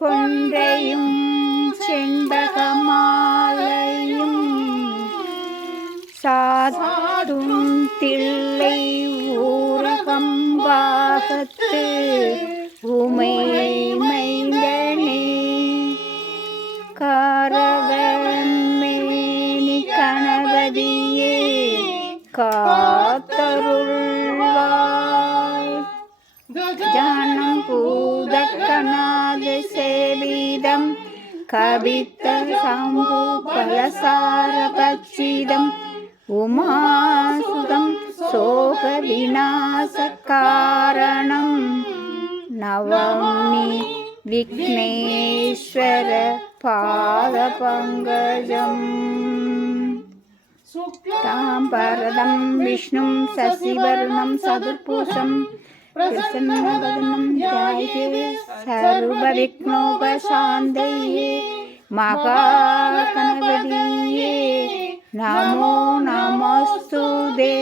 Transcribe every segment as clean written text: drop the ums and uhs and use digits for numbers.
கொன்றையும் செண்பகமாலையும் சாத்தும் தில்லை ஊரகம்பாகத்து உமை மைந்தனே காரவமேனி கணபதியே காத்தருள்வாய் கஜானம் பூதக்கநாத சேவிதம் கவித்த சம்பு பலசார பட்சிதம் உமாசுதம் சோக விநாச காரணம் நவமி விக்னேஸ்வர பாத பங்கஜம் தாம்பரதம் விஷ்ணும் சசிவர்ணம் சதுர்பூஷம் பிரசன்னவதனம் ஜாயே சர்வவிக்னோபசாந்தயே மகாகணபதியே நமோ நமஸ்துதே.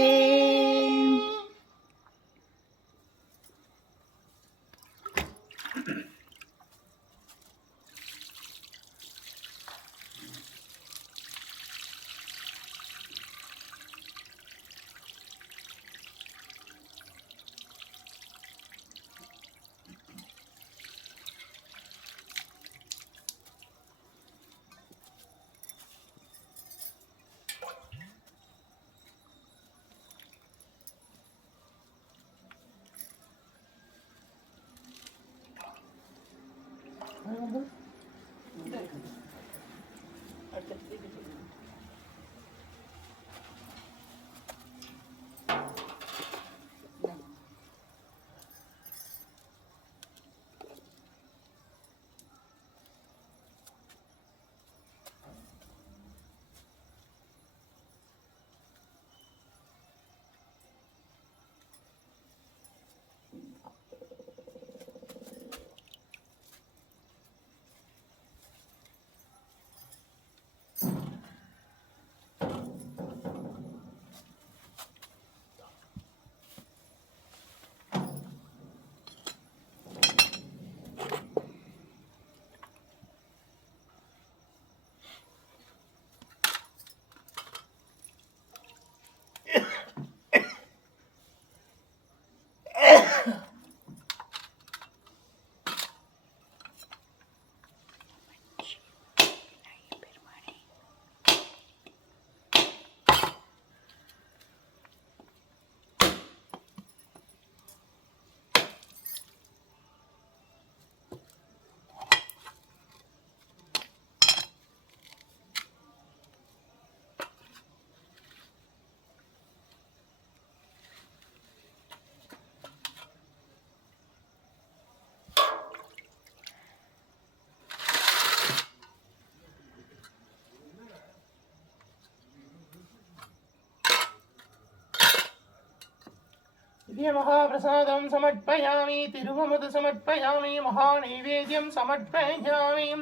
महाप्रसादं समर्पयामि तिरुवमुद समर्पयामि महानैवेद्यं समर्पयामि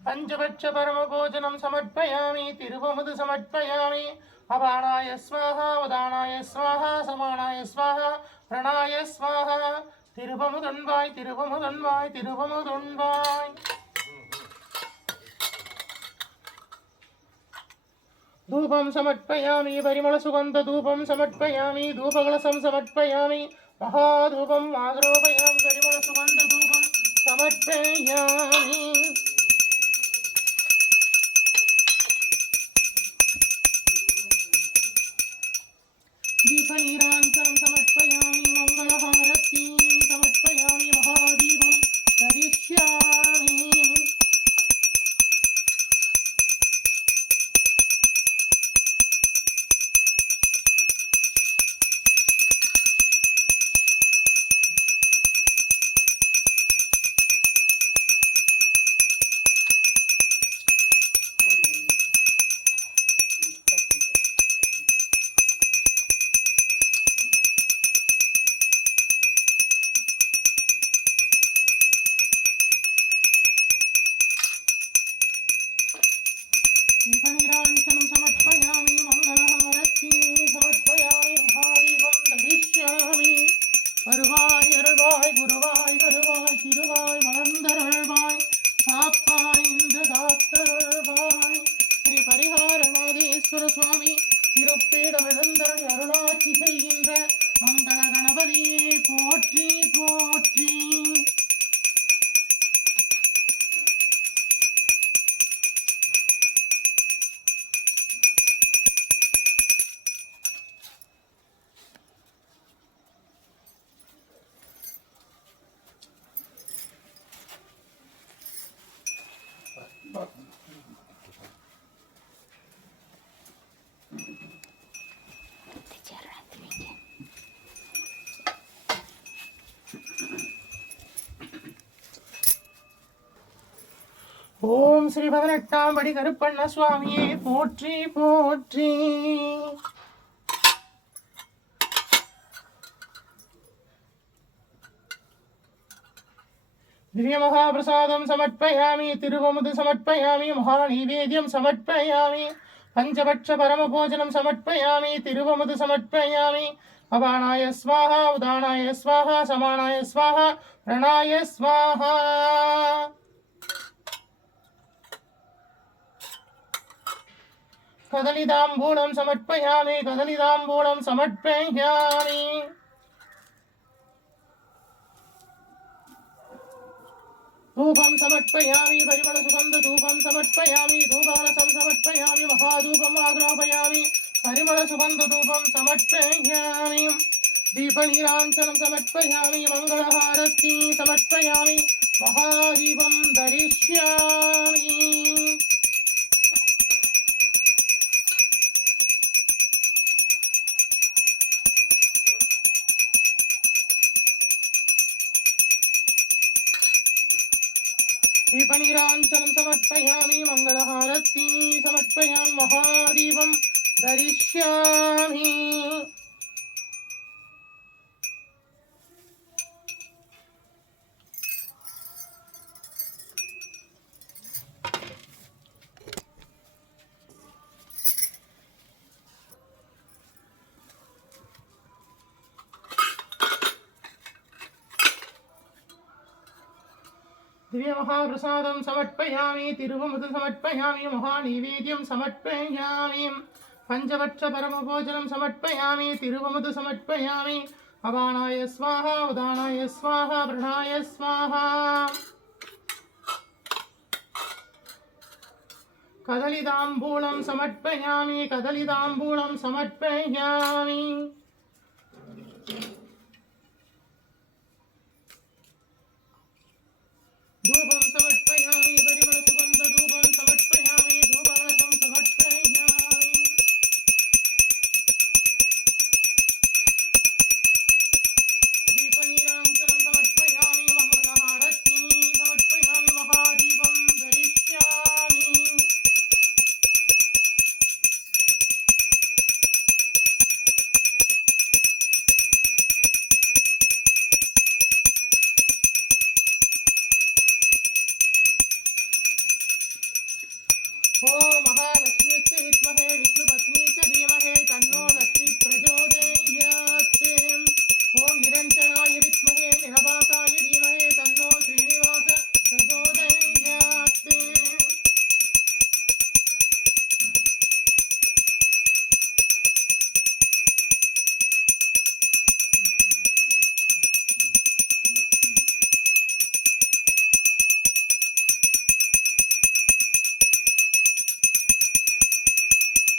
पंचपक्ष परमभोजनं समर्पयामि तिरुवमुद समर्पयामि अपानाय स्वाहा उदानाय स्वाहा समानाय स्वाहा प्रणाय स्वाहा तिरुवमुदन्वाय तिरुवमुदन्वाय तिरुवमुदन्वाय धूपं समर्पयामि परिमल सुगंध धूपं समर्पयामि धूपकलशं समर्पयामि महाधूपं आग्रोपयामि परिमल सुगंध धूपं समर्पयामि दीपनीराञ्जनं समर्पयामि मंगलहारती समर्पयामि महादीपं दरिष्यामि எழுந்தருள் அருளாட்சி செய்கின்ற மங்கள கணபதியே போற்றி போற்றி. ஓம் ஸ்ரீ 18ஆம் படி கருப்பண்ண சுவாமியே போற்றி போற்றி. திவ்ய மகாபிரசாதம் சமர்ப்பயாமி, திருவமுது சமர்ப்பயாமி, மகா நைவேத்தியம் சமர்ப்பயாமி, பஞ்சபட்ச பரமபோஜனம் சமர்ப்பயாமி, திருவமுது சமர்ப்பயாமி. அபானாய ஸ்வாஹா, உதானாய ஸ்வாஹா, சமானாய ஸ்வாஹா, பிரணாய ஸ்வாஹா. கதலிதாம்பூலம் சமர்ப்பயாமி, கதலிதாம்பூலம் சமர்ப்பயாமி. धूपं समर्पयामि, परिमल सुगंध धूपं समर्पयामि, धूपकलशं समर्पयामि, महाधूपम् आग्रापयामि, परिमल सुगंध धूपं समर्पयामि. दीपनीराञ्जनं समर्पयामि, मङ्गलहारति समर्पयामि, महादीपं दरिष्यामि. दीपनीराञ्जनं समर्पयामि, मङ्गलहारति समर्पयामि, महादीपं दरिष्यामि. दिव्य महाप्रसादं समर्पयामि, तिरुवमुद समर्पयामि, महानैवेद्यं समर्पयामि, पंचवक्ष परमभोजनं समर्पयामि, तिरुवमुद समर्पयामि. अपानाय स्वाहा, उदानाय स्वाहा, प्रणाय स्वाहा. कदलिताम्बूलं समर्पयामि, कदलिताम्बूलं समर्पयामि. धूपं समर्पयामि, परिमल सुगंध धूपं समर्पयामि, धूपकलशं समर्पयामि. दीपनीराञ्जनं समर्पयामि, मङ्गलहारति समर्पयामि, महादीपं दरिष्यामि. ओम महालक्ष्मीश्च विद्महे विष्णुपत्नी च धीमहि तन्नो लक्ष्मी प्रचोदयात्. ओम निरञ्जनाय विद्महे निरभासाय धीमहि तन्नो श्रीनिवास प्रचोदयात्.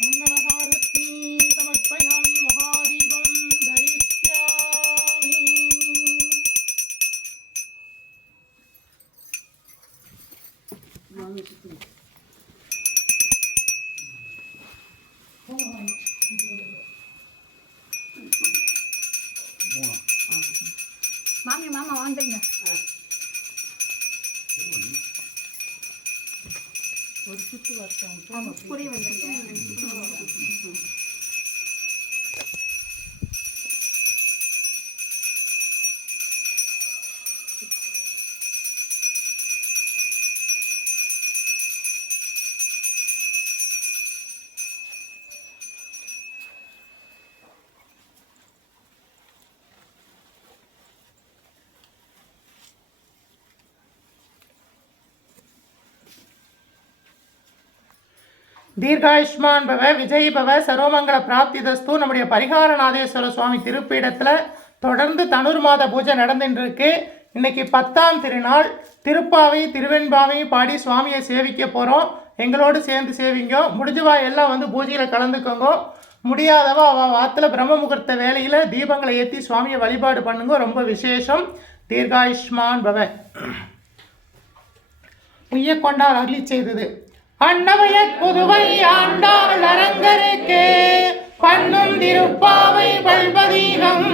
मंगलहारति समर्पयामि, महादीपं धरिष्यामि. மாமி மாமா வந்துருங்க. ஒரு சுத்து வரட்டும். ஆமாம் புரிய வந்துருங்க. தீர்காயுஷ்மான் பவ விஜய் பவ சர்வமங்கல பிராப்திதஸ்து. நம்முடைய பரிகாரநாதேஸ்வர சுவாமி திருப்பீடத்தில் தொடர்ந்து தனுர் மாத பூஜை நடந்துட்டு இருக்கு. இன்னைக்கு 10ஆம் திருநாள். திருப்பாவை திருவெண்பாவை பாடி சுவாமியை சேவிக்க போகிறோம். எங்களோடு சேர்ந்து சேவிங்க. முடிஞ்சவா எல்லாம் வந்து பூஜையில் கலந்துக்கோங்க. முடியாதவா அவள் வாத்தில் பிரம்ம முகூர்த்த வேலையில் தீபங்களை ஏற்றி சுவாமியை வழிபாடு பண்ணுங்க. ரொம்ப விசேஷம். தீர்காயுஷ்மான் பவ. உய்ய கொண்டார் அருளி செய்தது. அன்னமய புதுவை ஆண்டாள் அரங்கருக்கே பண்ணும் திருப்பாவை பல்பதீகம்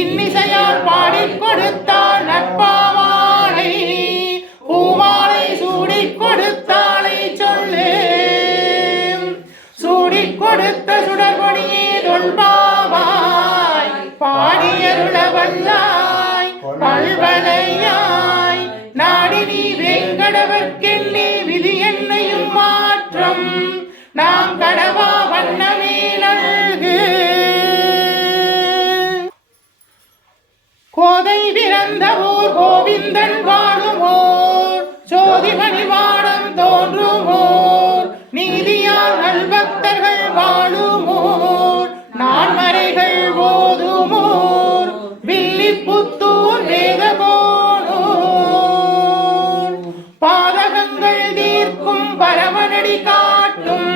இன்னிசையால் பாடிக் கொடுத்தாள் நட்பாவாளை பூமாலை சூடிக் கொடுத்தாளை சொல்லு சூடிக் கொடுத்த சுடர்கொடியே தொல்பாவாய் பாடியருள வல்லாய் பல்வலையாய் நாடி நீ வேங்கடவர்க்கென்னே விதி என்னையும் மாற்றம் நாம் கடவா வண்ணமே நல்கு. கோதை பிறந்த ஊர் கோவிந்தன் வாழுமோர் ஜோதிமணி வாடம் தோன்றுமோர் நீதியால் நல்பக்தர்கள் வாழுமோர் நான்மறைகள் ஓதுமோர் வில்லிபுத்தூர் வேதமோனோர் பாதகங்கள் தீர்க்கும் பரமனடி காட்டும்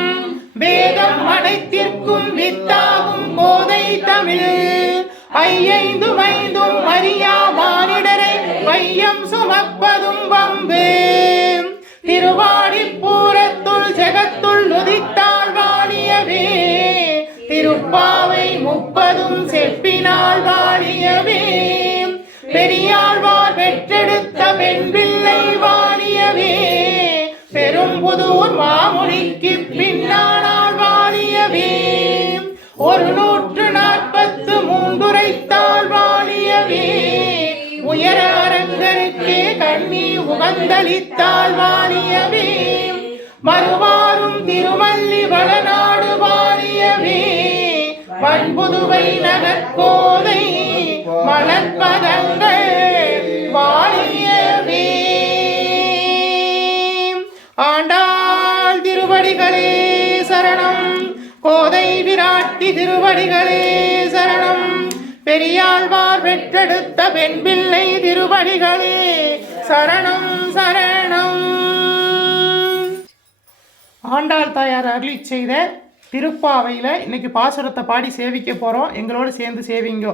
வேதம் அனைத்திற்கும் வித்தாகும் கோதை தமிழ் ஐந்து மைந்தும் அறியா மானிடரை வையம் சுமப்பதும் வம்பு திருவாடிப்பூரத்துள் ஜெகத்துள் உதித்தாள் வாழியவே திருப்பாவை 30 செப்பினால் வாழியவே பெரியாழ்வார் பெற்றெடுத்த பெண் பிள்ளை வாழியவே பெரும்புதூர் மாமுனிக்கு பின்னானால் வாழியவே 143 உரைத்தாள் வாழியவே உயர அரங்கருக்கே கண்ணி உகந்தளித்தாள் வாழியவே மறுவாரும் திருமல்லி வளநாடு வாழியவே வன்புதுவை நகர்கோதை மலர்பதங்கள் வாழியவே. ஆண்டாள் திருவடிகளே சரணம். கோதை விராட்டி திருவடிகளே சரணம். பெரியாழ்வார் பெற்றெடுத்த பெண் பிள்ளை திருவடிகளே சரணம் சரணம். ஆண்டாள் தாயார் அருளி செய்த திருப்பாவையில் இன்னைக்கு பாசுரத்தை பாடி சேவிக்க போகிறோம். எங்களோடு சேர்ந்து சேவிங்கோ.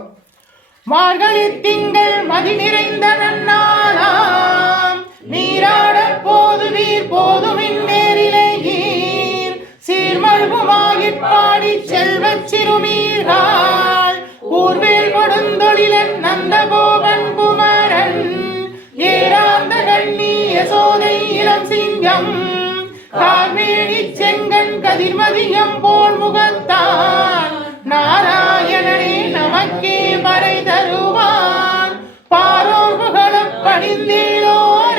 மார்கழி திங்கள் மதி நிறைந்த நன்னாளாம் நீராட போதுவீர் போதுமின் நேரிலேயீர் சீர்மழுமாகிப் பாடி செல்வச் சிறுமீர்கள் ஊர்வேல் கொடுந்தொழிலன் நந்தகோபன் குமரன் ஏராந்த கண்ணி யசோதை இளம் சிங்கம் கார்மேனி செங்கன் கதிர்மதியம் போல் முகத்தான் நாராயணனே நமக்கே பறை தருவான் பாரோர் புகழப் பணிந்தேலோர்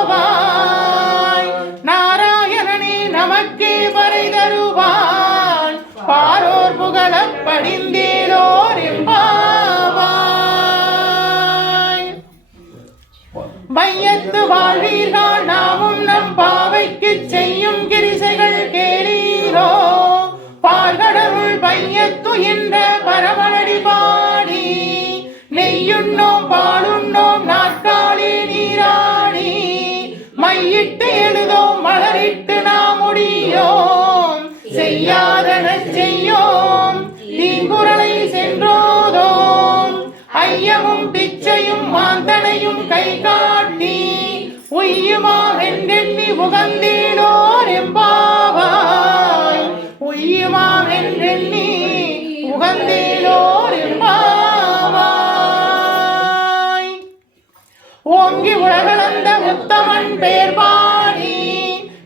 எம்பாவாய் நாராயணனே நமக்கே பறை தருவான் பாரோர் புகழப் பணிந்தேலோர் எம்பாவாய். வையத்து வாழ்வீர்கள் நாமும் நம் பாவைக்கு செய்யும் கிரிசைகள் கேளீரோ பார்கடவுள் பையத்து என்ற பரமனடி பாடி நெய்யுண்ணோம் பாலுண்ணோம் நாட்காலே நீராடி மையிட்டு எழுதோம் மலரிட்டு நாம் முடியோம் செய்யாதன செய்யோம் தீங்குறளை சென்றோதோம் ஐயமும் பிச்சையும் மாந்தனையும் கை காட்டி உய்யுமாவென்றெண்ணி உகந்தேலோர் எம்பாவாய் உய்யுமாவென்றெண்ணி உகந்தேலோர் எம்பாவாய். ஓங்கி உலகளந்த உத்தமன் பெயர் பாடி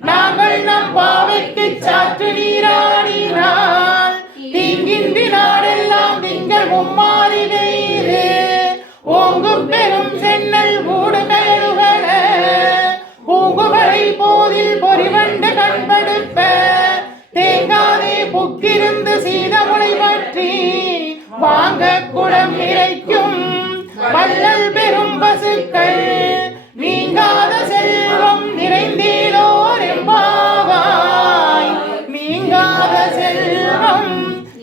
நாங்கள் நம் பாவைக்கு சாற்று நீராடினால் தீங்கின்றி நாடெல்லாம் திங்கள் மும்மாறி வெயிறு ஓங்கும் பெரும் சென்னல் ஊடு கயலுகள பூங்குகளை போதில் பொறிவண்டு கண்படுப்ப தேங்காதே புக்கிருந்து சீதமுளை பற்றி வாங்க குடம் இறைக்கும் வள்ளல் பெரும் பசுக்கள் நீங்காத செல்வம் நிறைந்தேலோர் எம்பாவாய் செல்வம்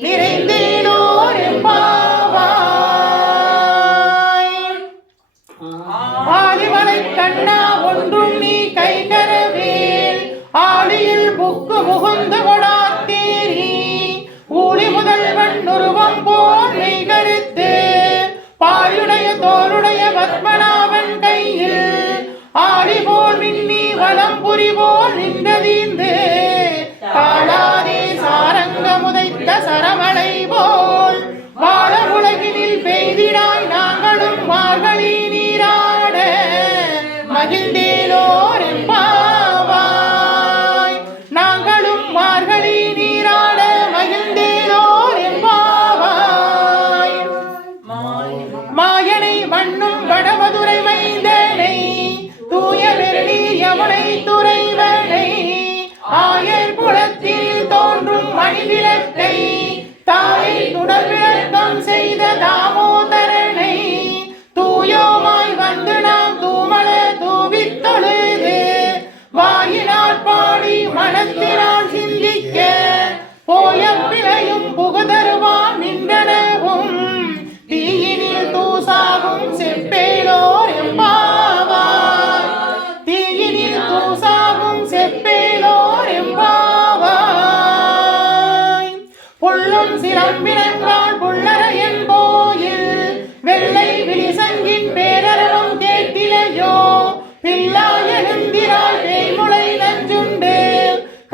நிறைந்தேலோர் எம்பாவாய். ஆலிமலை கண்ணா ஒன்றும் நீ கைகரவேல் ஆளியில் புக்கு முகுந்து கொடாத்தேரி ஊழி முதல்வன் உருவம் போல் மெய்கருத்து பாயுடைய தோளுடைய பத்மநாபன் கையில் ஆடி போல் மின்னி வலம் புரி போல் நின்றதீந்து காளாதே சாரங்க முதைத்த சரமலை போல் வாழ உலகினில் பெய்திடாய் நாங்களும் மார்கழி நீராட மகிழ்ந்தேலோர் எம்பாவாய். நாங்களும் மார்கழி நீராட மகிழ்ந்தேலோர் எம்பாவாய். மாயனை மண்ணும் வடமதுரை மைந்தனை தூய பெருநீர் யமுனை துறைவனை ஆயர் குலத்தில் தோன்றும் மணிவிளக்கை தாயை துடர்விளக்கம் செய்த தாமோதரனை தூயோமாய் வந்து நாம் தூமல தூவித் தொழுது வாயினால் பாடி மனத்தினால் சிந்திக்க போய பிழையும் புகுதருவான் நின்றனவும் தீயினில் தூசாகும் செப்பேலோர் எம்பாவாய். தீயினில் தூசாகும் செப்பேலோர் எம்பாவாய். புள்ளும் சிலம்பினங்கால் புள்ளரையன் கோயில் வெள்ளை விழிசங்கின் பேரரவம் கேட்டிலையோ பிள்ளாய் எழுந்திராய் பேய்முளை நஞ்சுண்டு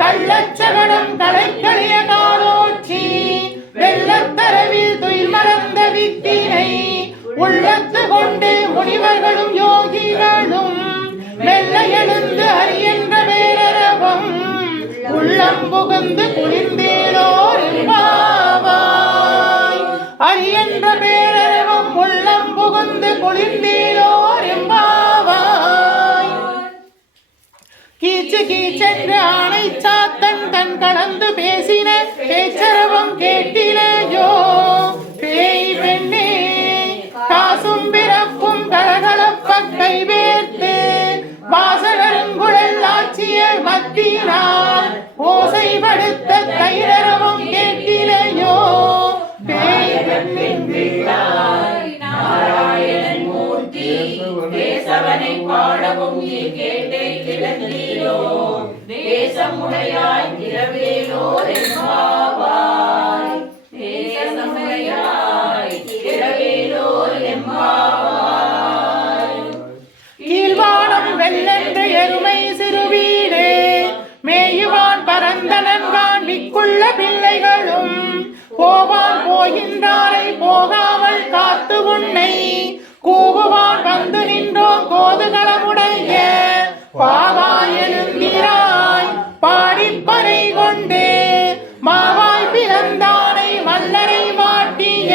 கள்ளச்சகடம் களைக்களிய காலோச்சி வெள்ளத்தரவில் துயில் மறந்த வித்தினை உள்ளத்து கொண்டு முனிவர்களும் யோகிகளும் மெல்ல எழுந்து அரியன்ற பேரரவம் உள்ளம் புகுந்து குளிர்ந்தேலோர் எம்பாவாய். அரியன்ற பேரரவம் உள்ளம் புகுந்து குளிர்ந்தேலோர் எம்பாவாய். கீச்சு கீச்சென்று ஆணை சாத்தன் தன் கலந்து பேசின பேச்சரவம் கேட்டிலையோ பேய் பெண்ணே காசும் பிறப்பும் கலகலப்ப கைவேர்த்து வாசகருங்குழல் ஆட்சியர் மத்தினால் ஓசைப்படுத்த தைரவம் கேட்டிலையோ பேய் பெண்ணின் நாராயணன் மூர்த்தி கேசவனை பாடவும் நீ கேட்டே கிளந்தீரோ தேசமுடையாய் திரவேலோர் எம்பாவாய். தேசமுடையாய் திரவேலோர் எம்பாவாய். கீழ்வானம் வெள்ளென்று எருமை சிறுவீடு மேயுவான் பரந்தனன்கான் விக்குள்ள பிள்ளைகளும் போவான் போகின்றாரை போகாமல் காத்து உன்னை கூவுவான் வந்து நின்றோம் கோதுகளமுடைய பாவாய் எழுந்திராய் பாடிப்பறை கொண்டு மாவாய் பிறந்தானை மல்லரை மாட்டிய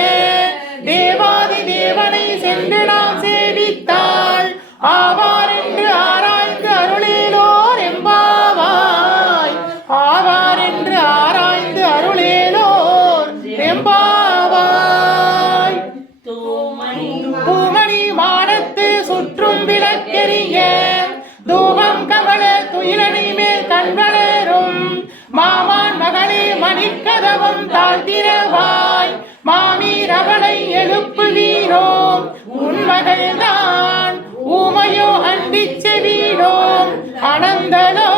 தேவாதி தேவனை சென்று நாம் சேவித்தாள் ஆவார் என்று ஆராய்ந்து அருளேலோர் எம்பாவாய். ஆவார் என்று ஆராய்ந்து அருளேலோர் எம்பாவாய். பூமணி மாடத்து சுற்றும் விளக்கெரிய தூபம் கமல துயிலணி மேல் கண்வளரும் மாமான் மகளே மணிக்கதவம் தாழ்த்திரவாய் மாமீரவளை எழுப்புவீரோ உன் மகள்தான் ஊமையோ அண்டிச் செவீடோ அனந்தலோ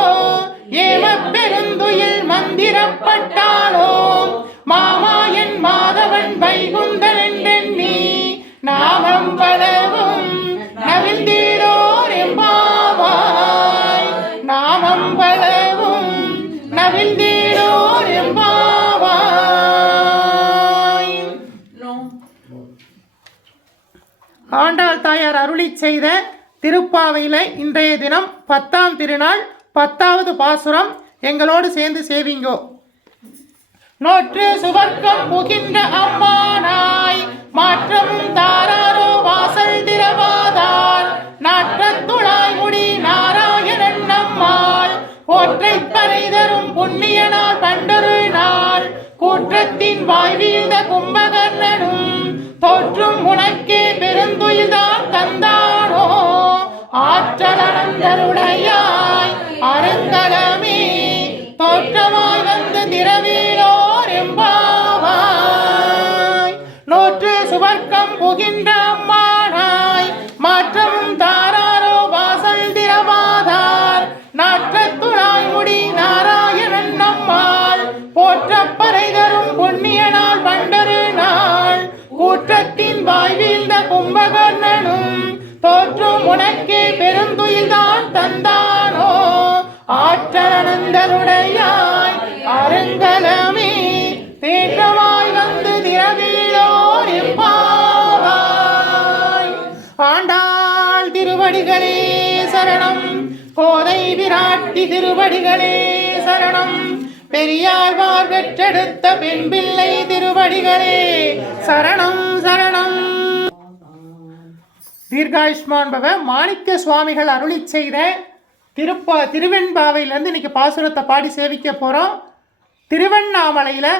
ஏமப் பெருந்துயில் மந்திரப்பட்டாளோ மாமாயன் மாதவன் வைகுந்தன் என்றெண்ணி நாமம் பலவும் நவிழ்ந்தீரோர் எம்பாவாய். நாமம் பலவும் நவிழ்ந்தீரோர் எம்பாவாய். ஆண்டாள் தாயார் அருளிச் செய்த திருப்பாவையில் இன்றைய தினம் 10ஆம் திருநாள் 10வது பாசுரம் எங்களோடு சேர்ந்து சேவிங்கோ. நோற்று சுவர்க்கம் புகின்ற அம்மானாய் மாற்றமும் தாராரோ வாசல் திரவாதார் நாற்றத்துழாய் முடி நாராயணன் நம்மாள் போற்றைப் பறை தரும் புண்ணியனார் பண்டொரு நாள் கூற்றத்தின் வாய் வீழ்ந்த கும்பகர்ணனும் தோற்றும் உனக்கே பெருந்துயில்தான் தந்தானோ ஆற்றலனந்தருடையாய் அருங்கலமே தோற்றமாய் வந்து திரவேலோ போகின்ற அம்மானாய் மாற்றமும் தாராரோ வாசல் திரவாதார் நாற்றத்துழாய் முடி நாராயணன் நம்மால் போற்றப்பறை தரும் பொன்னிய நாள் பண்டரு நாள் கூற்றத்தின் வாய் வீழ்ந்த கும்பகர்ணனும் தோற்றும் உனக்கே பெருந்துயில்தான் தந்தானோ ஆற்றலனந்தருடையாய் அருங்கலமே தேற்றமாய் வந்து திரவிலோர் எம்பாவாய். ஆண்டாள் திருவடிகளே சரணம், கோதை விராட்டி திருவடிகளே சரணம், பெரியாழ்வார் பெற்றெடுத்த பெண் பிள்ளை திருவடிகளே சரணம் சரணம். தீர்காயுஷ்மான் பவ. மாணிக்க சுவாமிகள் அருளி செய்த திருவெண்பாவையிலேருந்து இன்னைக்கு பாசுரத்தை பாடி சேவிக்க போகிறோம். திருவண்ணாமலையில்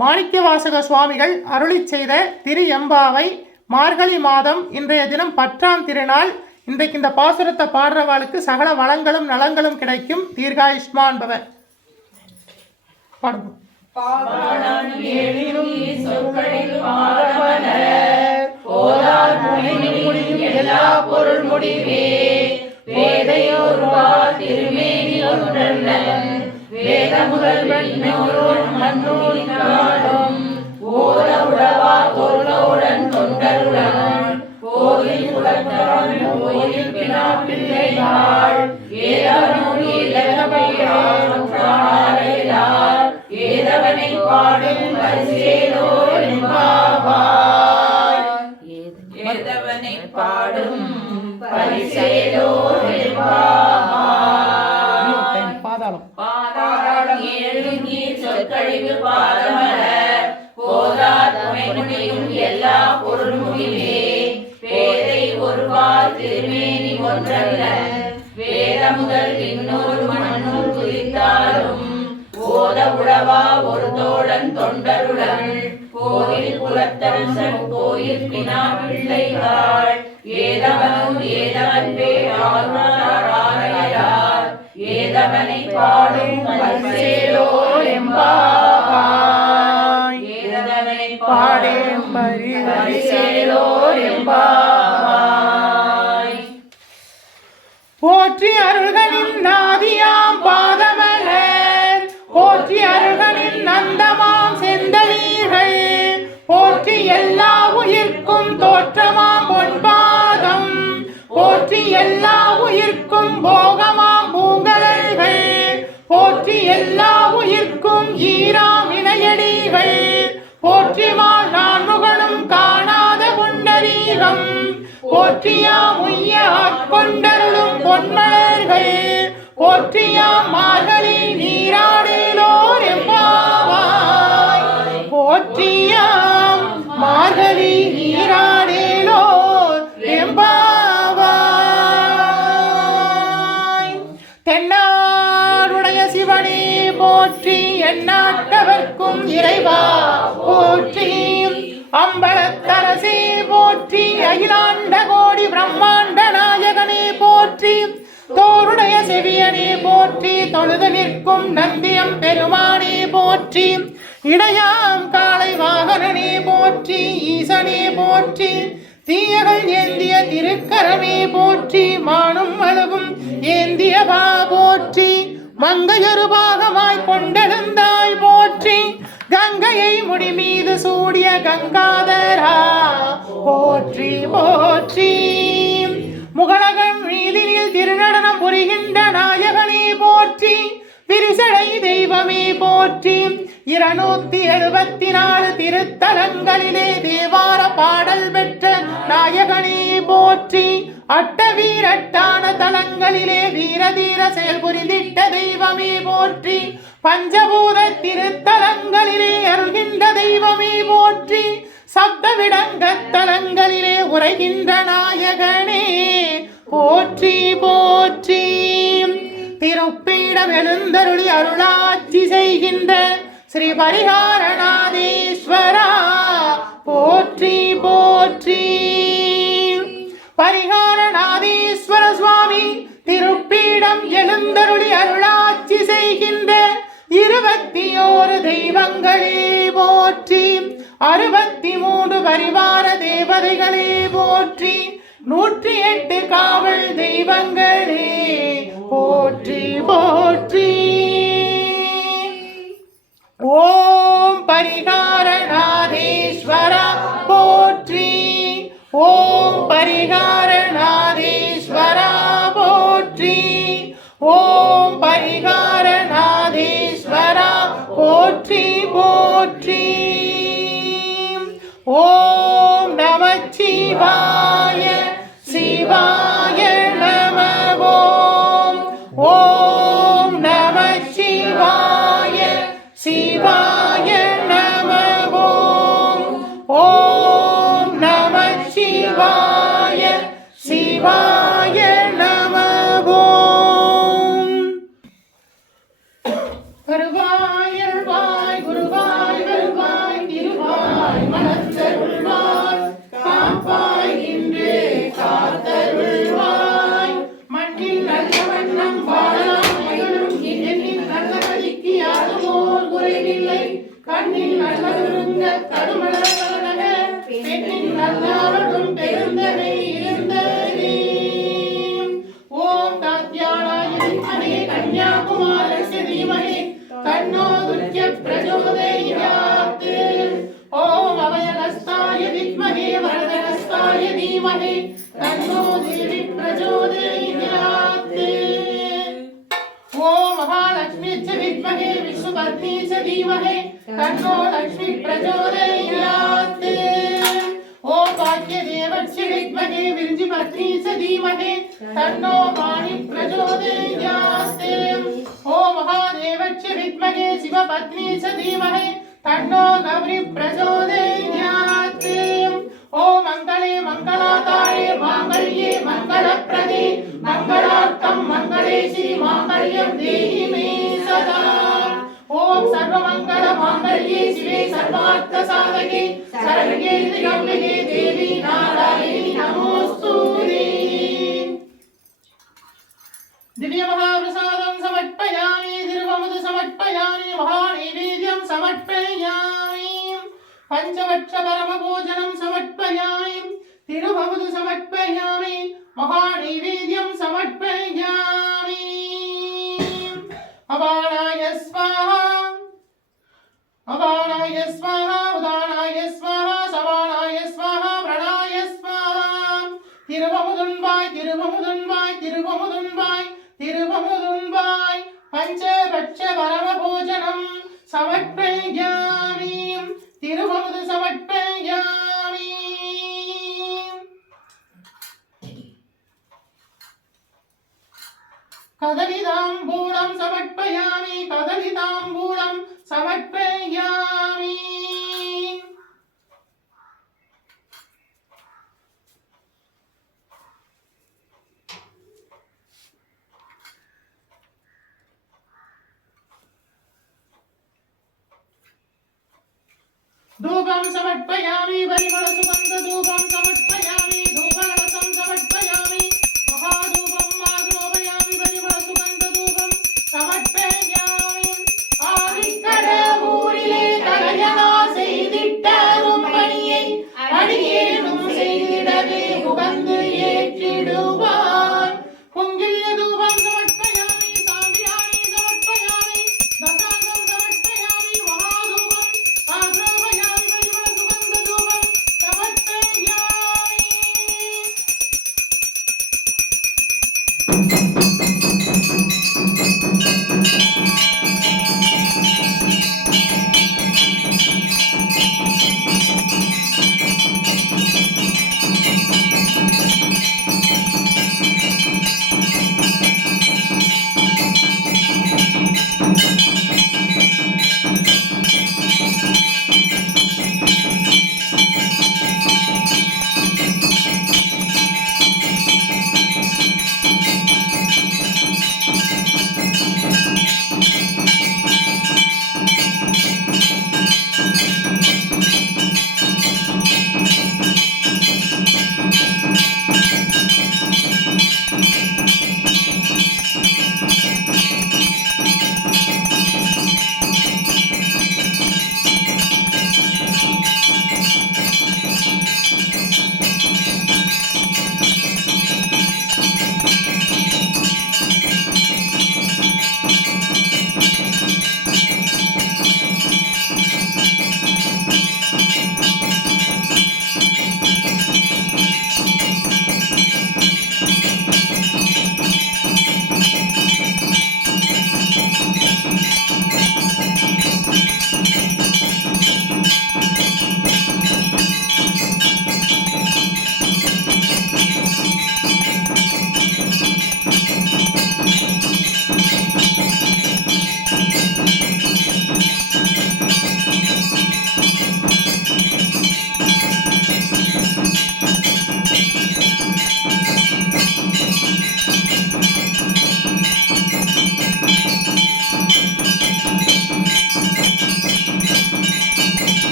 மாணிக்க வாசக சுவாமிகள் அருளி செய்த திரு எம்பாவை மார்கழி மாதம் இன்றைய தினம் 10ஆம் திருநாள். இன்றைக்கு இந்த பாசுரத்தை பாடுறவாளுக்கு சகல வளங்களும் நலங்களும் கிடைக்கும். தீர்காயுஷ்மான் பவ. பாடுவோம். எல்லா பொருள் முடிவே வேதையோர்வார் திருமேனி ஒன்றல்லன் வேத முதல்வன் மன்னூர் நாடும் ஓத உடவா தோழவுடன் தொண்டருடன் கோயில் குலத்தான் கோயில் பினா பிள்ளையாள் ஏதவனோடு இலகமையார் ஏதவனை பாடும் வரிசேலோ என்பாவாய். ஏதவனை பாடும் பரிசேலோ பாதாளம் ஏழு நீர் சொற்கழிவு பாதமலர் போதார் துணை முடியும் எல்லா பொருள் முடிவே பேதை ஒருவார் திருமேனி ஒன்றல்ல வேத முதல் இன்னொரு மண்ணூர் குறித்தாலும் ஓத உழவா ஒரு தோழன் தொண்டருடன் கோயில் குலத்தரசன் கோயில் பினா பிள்ளைகள் ஏதவனும் ஏதவன் பேரார் ஏதவனை பாடும் பரிசேலோ எம்பாவாய். ஏதவனை பாடும் பரிசேலோ எம்பாவாய். போற்றி அருள்களின் நாதியாம் பாதமலர் போற்றி அருள்களின் நந்தமாம் செந்தளீர்கள் போற்றி எல்லா உயிர்க்கும் தோற்றமாம் பொன்பாதம் போற்றி எல்லா உயிர்க்கும் போகமாம் பூங்கலர்கள் போற்றி எல்லா உயிர்க்கும் ஈராம் இணையடிகள் போற்றிமால் நான்முகனும் காணாத புண்டரீகம் போற்றியாம் உய்ய ஆட்கொண்டருளும் பொன்மலர்கள் போற்றியாம் மார்கழி நீராடேலோர் எம்பாவாய். போற்றியாம் மார்கழி நீராடேலோர் எம்பாவாய். தென்னாடுடைய சிவனே போற்றி எந்நாட்டவர்க்கும் இறைவா போற்றி அம்பலத்தரசே போற்றி அகிலாண்ட கோடி பிரம்மாண்ட நாயகனே போற்றி தோருடைய செவியனே போற்றி தொழுது நிற்கும் நந்தியம் பெருமானே போற்றி இடையாம் காளை வாகனனே போற்றி ஈசனே போற்றி தீயகள் ஏந்திய திருக்கரமே போற்றி மானும் அழகும் ஏந்தியவா போற்றி மங்கையொரு பாகமாய் கொண்டெழுந்தாய் போற்றி கங்கையை முடி மீது சூடிய கங்காதரா போற்றி போற்றி முகலகன் மீதில் திருநடனம் புரிகின்ற நாயகனே போற்றி விரிசடை தெய்வமே போற்றி 274 திருத்தலங்களிலே தேவார பாடல் பெற்ற நாயகனே போற்றி அட்டவீரட்டான தலங்களிலே வீரதீர செயல் புரிந்திட்ட தெய்வமே போற்றி பஞ்சபூத திருத்தலங்களிலே அருள்கின்ற தெய்வமே போற்றி சப்தவிடங்க தலங்களிலே உரைகின்ற நாயகனே போற்றி போற்றி திருப்பீடம் எழுந்தருளி அருளாட்சி செய்கின்ற ஸ்ரீ பரிகாரநாதீஸ்வரா போற்றி போற்றி. பரிகாரநாதீஸ்வர சுவாமி திருப்பீடம் எழுந்தருளி அருளாட்சி செய்கின்ற 21 தெய்வங்களே போற்றி. 63 பரிவார தேவதைகளே போற்றி, 108 காவல் தெய்வங்களே போற்றி போற்றி. ஓம் பரிகாரநாதேஸ்வரா போற்றி, ஓம் பரிகாரநாதேஸ்வரா போற்றி, ஓம் பரிகாரநாதேஸ்வரா போற்றி போற்றி. ஓம் நமச்சிவாய சிவாய நம. ஓம் நமச்சிவாய சிவாய நம. ஓம் நமச்சிவாய சிவாய நம. வருவாய் அருள்வாய் குருவாய் வருவாய் திருவாய் மனத்தருள்வாய் காப்பாய் இன்று காத்தருள்வாய். மண்ணில் நல்ல வண்ணம் வாழலாம் மகளும் எண்ணில் நல்ல கதிக்கு யாருமோர் குறைவில்லை. கண்ணில் நல்ல தடுமலக பெண்ணின் நல்லாவடும் பெருந்தனை இருந்ததே. ஓம் தாத்யானாய வித்மஹே கன்யாகுமாரஸ்ய தீமஹி தன்னோ துர்ய பிரச்சோதயாத். ஓம் அபயஹஸ்தாய வித்மஹே வரதஹஸ்தாய தீமஹி தன்னோ தேவி பிரச்சோதயாத். ஓம் மகாலட்சுமிச்ச வித்மஹே விஷ்ணுபத்னிச்ச தீமஹி தன்னோ லக்ஷ்மி பிரச்சோதயாத். ஓம் பாக்யதேவஸ்ய வித்மஹே விருஞ்சிபத்னிச்ச தீமஹி தன்னோ வாணி பிரச்சோதயாத். ஓம் மகாதேவஸ்ய வித்மஹே சிவபத்னிச்ச தீமஹி தன்னோ கௌரி பிரச்சோதயாத். ஓம் மங்களே மங்களாதாரே மாங்கல்யே மங்களப்ரதே மங்களார்த்தம் மங்களே ஸ்ரீ மாங்கல்யம் தேஹி மே சதா. ஓம் சர்வமங்கள மாங்கல்யே சிவே சர்வார்த்த சாதகே சரண்யே திரியம்பகே தேவி நாராயணி நமோஸ்துதே. திவ்ய மகாபிரசாதம் சமர்ப்பயாமி, திருவமுது சமர்ப்பயாமி, மகாநைவேத்யம் சமர்ப்பயாமி, பஞ்சவட்ச பரமபோஜனம் சமர்ப்பயாமி, திருவமுது சமர்ப்பயாமி, மகாநைவேத்யம் சமர்ப்பயாமி. அபானாய ஸ்வாஹா அபானாய ஸ்வாஹா உதானாய ஸ்வாஹா சமானாய ஸ்வாஹா பிரணாய ஸ்வாஹா. திருவமுதுன்பாய் திருவமுதுன்பாய் திருவமுதுன்பாய் திருவமுதுன்பாய் பஞ்சபட்ச பரமபோஜனம் சமர்ப்பயாமி, திருவமுது சமர்ப்பயாமி. கதலிதாம்பூலம் சமர்ப்பயாமி, கதலிதாம்பூலம் சமர்ப்பயாமி. धूपं समर्पयामि, परिमलसुगन्ध धूपं समर्पयामि, धूपरसं समर्पयामि, महाधूपं आग्रोपयामि, परिमलसुगन्ध धूपं समर्पयामि. ஆதிக்கடவுரிலே கலையனா செய்திட்ட உம்பணியை அடியேனும் செய்திடவே உகந்து ஏற்றிடுவாய். பொங்கிய தூபம் சமர்ப்பயாமி, சாம்பிராணி சமர்ப்பயாமி, தசாங்கம் சமர்ப்பயாமி, மகாதூபம் ஆக்ரோபயாமி, परिमलसुगन्ध धूपं समर्पयामि.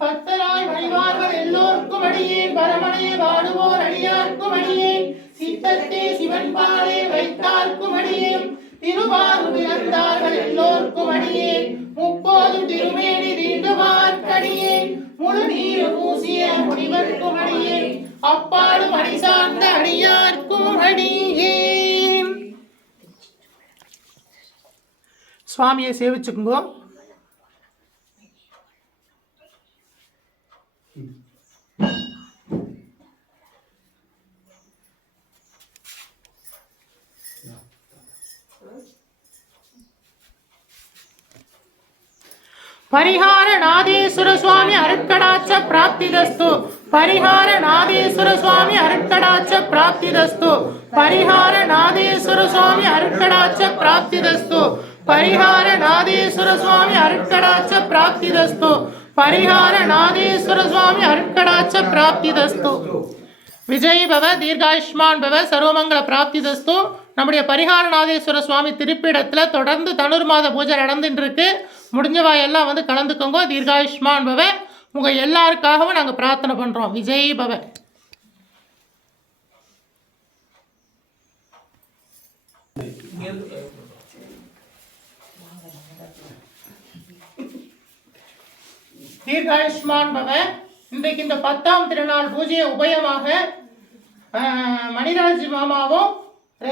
பத்தராய் மணிவார்கள் எல்லோருக்கும் அடியேன் பரமனே வாடுவோர் அடியார்க்கும் அடியேன் சித்தத்தே சிவன் பாலே வைத்தார்க்கும் அடியேன் திருவாரூர் இறந்தார்கள் எல்லோருக்கும் அடியேன் முப்போதும் திருமேனி தீண்டுவார்க்கடியேன் முழு நீர் பூசிய முனிவர்க்கும் அடியேன் அப்பாடும் அடி சார்ந்த அடியார்க்கும் அடியேன். சுவாமியை சேவிச்சுக்குங்கோ. பரிகார நாதேஸ்வர சுவாமி அருட்கடாட்ச பிராப்திதஸ்து. பரிகார நாதேஸ்வர சுவாமி அருட்கடாட்ச பிராப்திதஸ்து. பரிகார நாதேஸ்வர சுவாமி அருட்கடாட்ச பிராப்திதஸ்து. பரிகார நாதேஸ்வர சுவாமி அருட்கடாட்ச பிராப்திதஸ்து. பரிகார நாதேஸ்வர சுவாமி அருட்கடாட்ச பிராப்திதஸ்து. விஜய் பவ, தீர்காயுஷ்மான் பவ, சர்வமங்கல பிராப்திதஸ்து. நம்முடைய பரிகாரநாதேஸ்வர சுவாமி திருப்பீடத்தில் தொடர்ந்து தனுர் மாத பூஜை நடந்துட்டு இருக்கு. முடிஞ்சவா எல்லாம் வந்து கலந்துக்கோங்க. தீர்காயுஷ்மான் பவ. உங்கள் எல்லாருக்காகவும் நாங்கள் பிரார்த்தனை பண்ணுறோம். விஜய் பவ. தீர்காயுஷ்மான் பவ. இன்றைக்கு இந்த 10ஆம் திருநாள் பூஜையை உபயமாக மணிராஜ் மாமாவும்